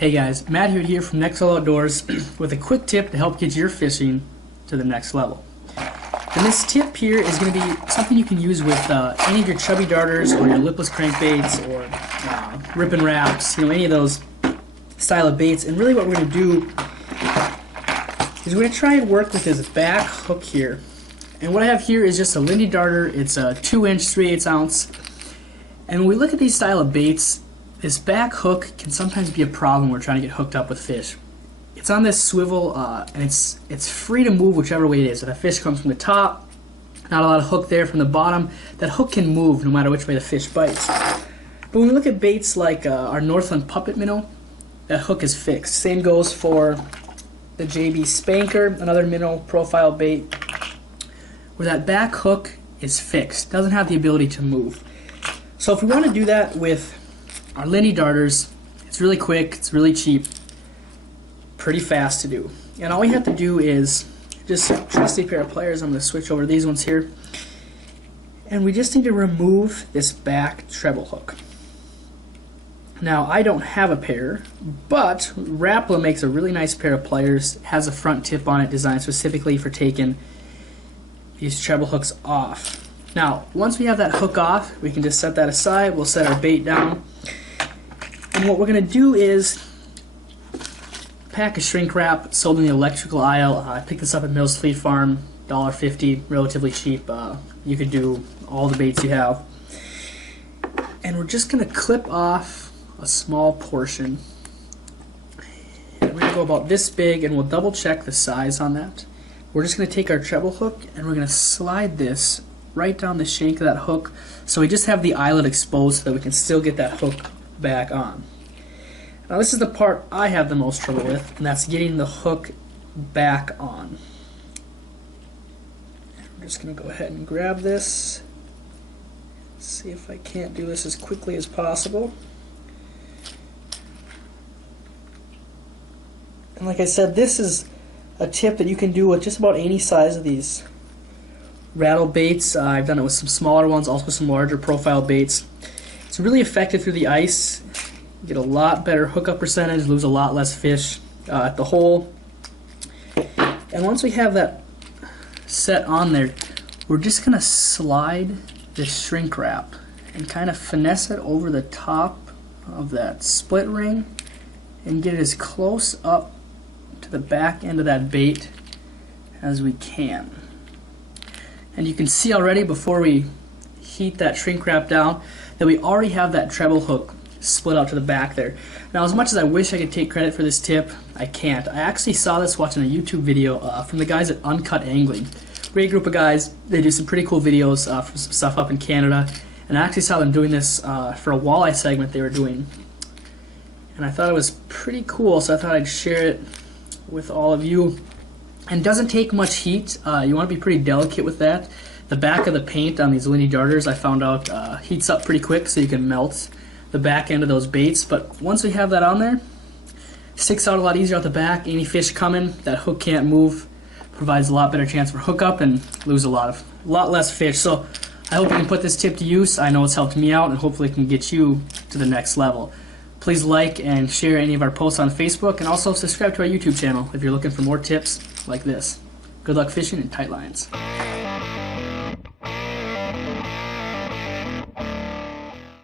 Hey guys, Matt here from Next Level Outdoors with a quick tip to help get your fishing to the next level. And this tip here is going to be something you can use with any of your chubby darters or your lipless crankbaits or rip and wraps, any of those style of baits. And really what we're going to do is we're going to try and work with this back hook here. And what I have here is just a Lindy Darter. It's a 2-inch, 3/8 ounce. And when we look at these style of baits, this back hook can sometimes be a problem when we're trying to get hooked up with fish. It's on this swivel, and it's free to move whichever way it is. If a fish comes from the top, not a lot of hook there. From the bottom, that hook can move no matter which way the fish bites. But when we look at baits like our Northland Puppet Minnow, that hook is fixed. Same goes for the JB Spanker, another minnow profile bait, where that back hook is fixed, doesn't have the ability to move. So if we want to do that with our Lindy Darters, it's really quick, it's really cheap, pretty fast to do. And all we have to do is just a trusty pair of pliers. I'm going to switch over to these ones here. And we just need to remove this back treble hook. Now, I don't have a pair, but Rapala makes a really nice pair of pliers. It has a front tip on it designed specifically for taking these treble hooks off. Now, once we have that hook off, we can just set that aside. We'll set our bait down. And what we're going to do is pack a shrink wrap sold in the electrical aisle. I picked this up at Mills Fleet Farm, $1.50, relatively cheap. You could do all the baits you have. And we're just going to clip off a small portion. And we're going to go about this big, and we'll double check the size on that. We're just going to take our treble hook and we're going to slide this right down the shank of that hook, so we just have the eyelet exposed so that we can still get that hook back on. Now this is the part I have the most trouble with, and that's getting the hook back on. I'm just going to go ahead and grab this. See if I can't do this as quickly as possible. And like I said, this is a tip that you can do with just about any size of these rattle baits. I've done it with some smaller ones, also with some larger profile baits. It's really effective through the ice. You get a lot better hookup percentage, lose a lot less fish at the hole. And once we have that set on there, we're just going to slide this shrink wrap and kind of finesse it over the top of that split ring and get it as close up to the back end of that bait as we can. And you can see already before we heat that shrink wrap down that we already have that treble hook split out to the back there. Now, as much as I wish I could take credit for this tip, I can't. I actually saw this watching a YouTube video from the guys at Uncut Angling. Great group of guys. They do some pretty cool videos for some stuff up in Canada. And I actually saw them doing this for a walleye segment they were doing. And I thought it was pretty cool, so I thought I'd share it with all of you. And it doesn't take much heat. You want to be pretty delicate with that. The back of the paint on these Lindy Darters, I found out, heats up pretty quick, so you can melt the back end of those baits. But once we have that on there, it sticks out a lot easier out the back. Any fish coming, that hook can't move, provides a lot better chance for hookup and lose a lot less fish. So I hope you can put this tip to use. I know it's helped me out, and hopefully it can get you to the next level. Please like and share any of our posts on Facebook, and also subscribe to our YouTube channel if you're looking for more tips like this. Good luck fishing in tight lines.